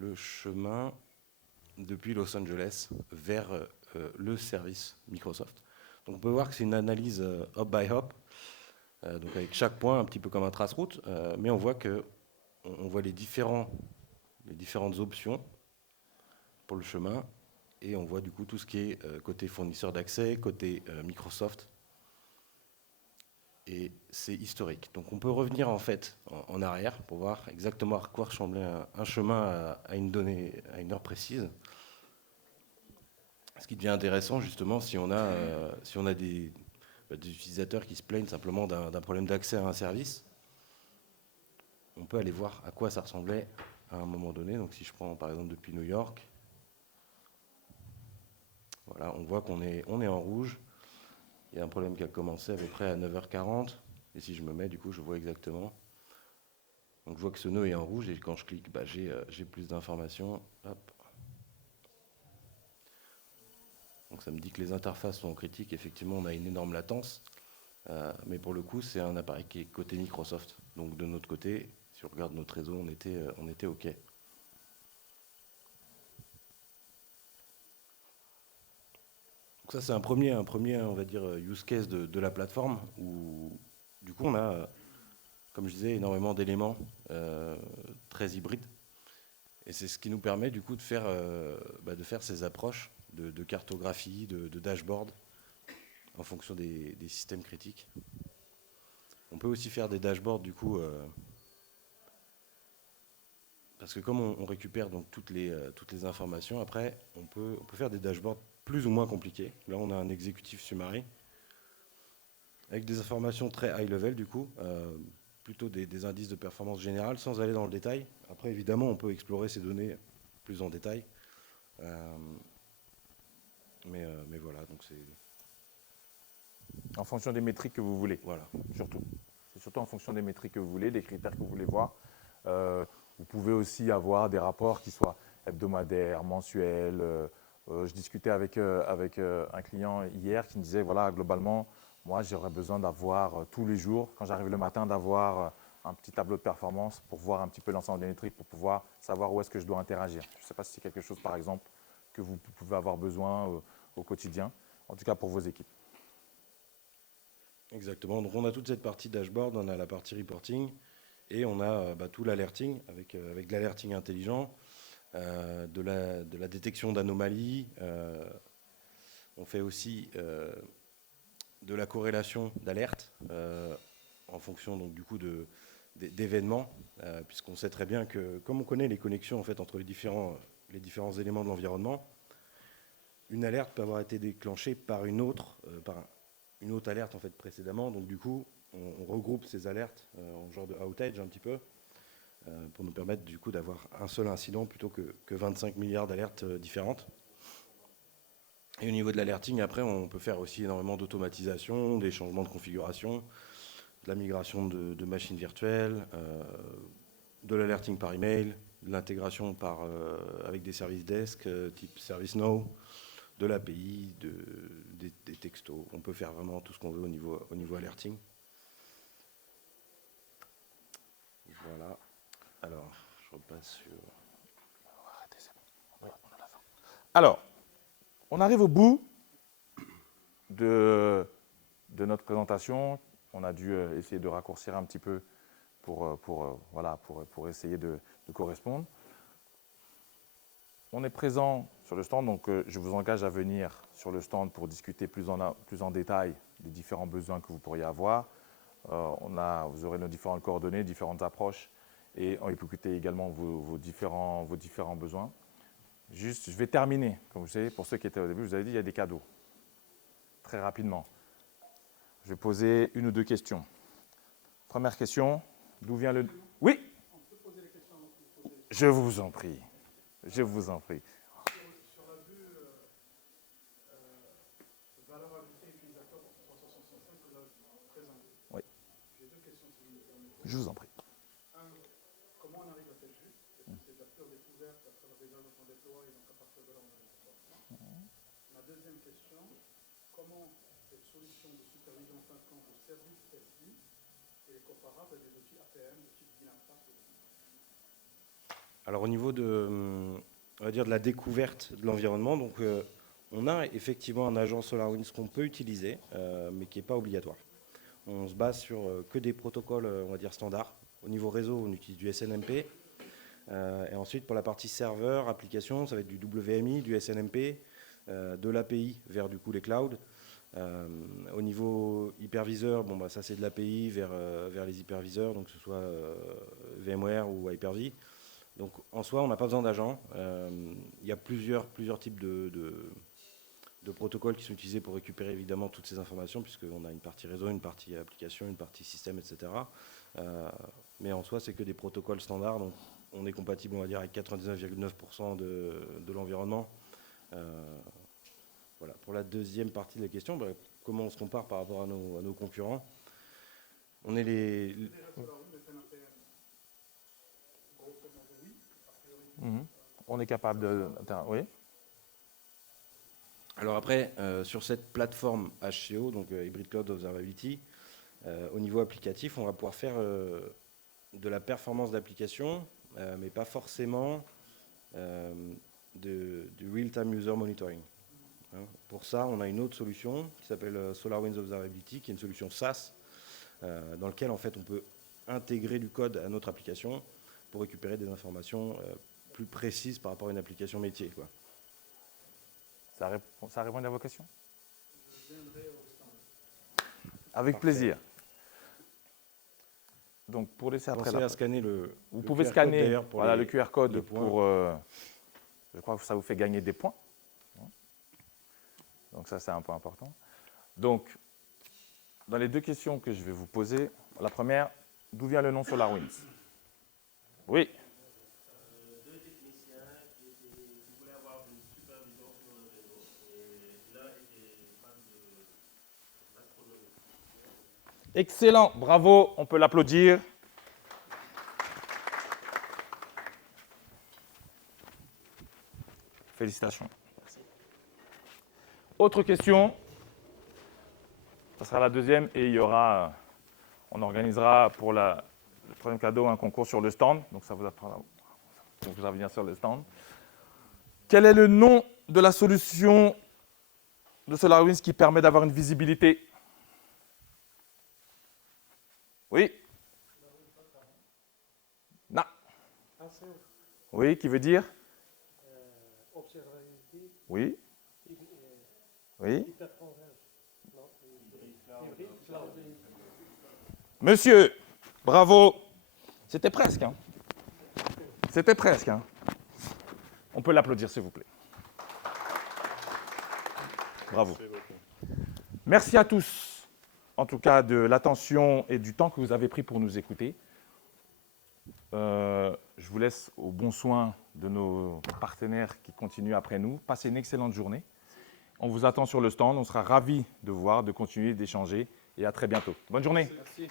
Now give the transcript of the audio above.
le chemin depuis Los Angeles vers le service Microsoft. Donc on peut voir que c'est une analyse hop by hop, donc avec chaque point un petit peu comme un trace-route, mais on voit que on voit les différentes options pour le chemin, et on voit du coup tout ce qui est côté fournisseur d'accès, côté Microsoft, et c'est historique. Donc on peut revenir en fait en arrière pour voir exactement à quoi ressemblait un chemin à une donnée, à une heure précise. Ce qui devient intéressant justement si on a des utilisateurs qui se plaignent simplement d'un problème d'accès à un service, on peut aller voir à quoi ça ressemblait à un moment donné. Donc si je prends par exemple depuis New York, voilà, on voit qu'on est en rouge. Il y a un problème qui a commencé à peu près à 9h40. Et si je me mets, du coup, je vois exactement. Donc je vois que ce nœud est en rouge et quand je clique, j'ai plus d'informations. Hop. Donc ça me dit que les interfaces sont critiques. Effectivement, on a une énorme latence. Mais pour le coup, c'est un appareil qui est côté Microsoft. Donc de notre côté, si on regarde notre réseau, on était OK. Donc ça, c'est un premier, on va dire, use case de la plateforme où, du coup, on a, comme je disais, énormément d'éléments très hybrides. Et c'est ce qui nous permet, du coup, de faire ces approches de cartographie, de dashboard, en fonction des systèmes critiques. On peut aussi faire des dashboards, du coup, parce que comme on récupère donc toutes les informations, après, on peut faire des dashboards plus ou moins compliqués. Là, on a un exécutif summary, avec des informations très high level, du coup, plutôt des indices de performance générale, sans aller dans le détail. Après, évidemment, on peut explorer ces données plus en détail. Mais voilà, donc c'est... En fonction des métriques que vous voulez. Voilà. Surtout. C'est surtout en fonction des métriques que vous voulez, des critères que vous voulez voir. Vous pouvez aussi avoir des rapports qui soient hebdomadaires, mensuels. Je discutais avec un client hier qui me disait, voilà, globalement, moi, j'aurais besoin d'avoir tous les jours, quand j'arrive le matin, d'avoir un petit tableau de performance pour voir un petit peu l'ensemble des métriques, pour pouvoir savoir où est-ce que je dois interagir. Je ne sais pas si c'est quelque chose, par exemple, que vous pouvez avoir besoin au quotidien, en tout cas pour vos équipes. Exactement. Donc on a toute cette partie dashboard, on a la partie reporting et on a tout l'alerting avec de l'alerting intelligent, de la détection d'anomalies. On fait aussi de la corrélation d'alertes en fonction donc du coup d'événements, puisqu'on sait très bien que comme on connaît les connexions en fait entre les différents éléments de l'environnement, une alerte peut avoir été déclenchée par une autre alerte en fait précédemment. Donc du coup, on regroupe ces alertes en genre de outage un petit peu pour nous permettre du coup d'avoir un seul incident plutôt que 25 milliards d'alertes différentes. Et au niveau de l'alerting, après, on peut faire aussi énormément d'automatisation, des changements de configuration, de la migration de machines virtuelles, de l'alerting par email, de l'intégration avec des services desk type ServiceNow, de l'API, des textos. On peut faire vraiment tout ce qu'on veut au niveau alerting. Voilà. Alors, je repasse sur... Alors, on arrive au bout de notre présentation. On a dû essayer de raccourcir un petit peu pour essayer de correspondre. On est présent sur le stand, donc je vous engage à venir sur le stand pour discuter plus en détail des différents besoins que vous pourriez avoir. Vous aurez nos différentes coordonnées, différentes approches, et on peut écouter également vos différents besoins. Juste, je vais terminer. Comme vous savez, pour ceux qui étaient au début, je vous avais dit, il y a des cadeaux. Très rapidement. Je vais poser une ou deux questions. Première question, d'où vient le... Oui. On peut poser les questions. Je vous en prie. Je vous en prie. Sur la vue valeur ajoutée utilisateur pour 365 que vous avez présenté. Oui. J'ai deux questions si vous me permettez. Je vous en prie. Comment on arrive à cette vue? Est-ce que c'est de la pure découverte à travers des œuvres qu'on déploie et donc à partir de là on a des informations? Ma deuxième question, comment cette solution de supervision en fin de compte de service SI est comparable à des outils APM de type Dynatrace? Alors au niveau on va dire de la découverte de l'environnement, donc on a effectivement un agent SolarWinds qu'on peut utiliser, mais qui n'est pas obligatoire. On se base sur que des protocoles, on va dire standards. Au niveau réseau, on utilise du SNMP. Et ensuite, pour la partie serveur, application, ça va être du WMI, du SNMP, de l'API vers du coup les clouds. Au niveau hyperviseur, bon, bah, ça c'est de l'API vers les hyperviseurs, donc que ce soit VMware ou Hyper-V. Donc en soi, on n'a pas besoin d'agents. Il y a plusieurs types de protocoles qui sont utilisés pour récupérer évidemment toutes ces informations, puisqu'on a une partie réseau, une partie application, une partie système, etc. Mais en soi, c'est que des protocoles standards, donc on est compatible, on va dire, avec 99,9% de l'environnement. Voilà. Pour la deuxième partie de la question, bah, comment on se compare par rapport à nos concurrents? On est les... On est capable de... Oui. Alors après, sur cette plateforme HCO, donc Hybrid Cloud Observability, au niveau applicatif, on va pouvoir faire de la performance d'application, mais pas forcément du real-time user monitoring. Hein. Pour ça, on a une autre solution qui s'appelle SolarWinds Observability, qui est une solution SaaS, dans laquelle en fait, on peut intégrer du code à notre application pour récupérer des informations plus précises par rapport à une application métier, quoi. Ça répond à vos questions? Avec plaisir. Donc, pour laisser après à scanner vous pouvez QR scanner code voilà, le QR code pour... je crois que ça vous fait gagner des points. Donc, ça, c'est un point important. Donc, dans les deux questions que je vais vous poser, la première, d'où vient le nom SolarWinds? Oui. Deux techniciens qui voulaient avoir une supervision sur le réseau. Et l'un était fan d'astronomie. Excellent, bravo, on peut l'applaudir. Félicitations. Merci. Autre question, ça sera la deuxième et il y aura, on organisera pour le troisième cadeau un concours sur le stand, donc ça vous apprendra, donc vous allez venir sur le stand. Quel est le nom de la solution de SolarWinds qui permet d'avoir une visibilité? Oui. Non. Oui, qui veut dire? Oui. Oui. Monsieur, bravo. C'était presque. Hein. C'était presque. Hein. On peut l'applaudir, s'il vous plaît. Bravo. Merci à tous, en tout cas, de l'attention et du temps que vous avez pris pour nous écouter. Je vous laisse au bon soin de nos partenaires qui continuent après nous. Passez une excellente journée. On vous attend sur le stand. On sera ravis de vous voir, de continuer d'échanger. Et à très bientôt. Bonne journée. Merci.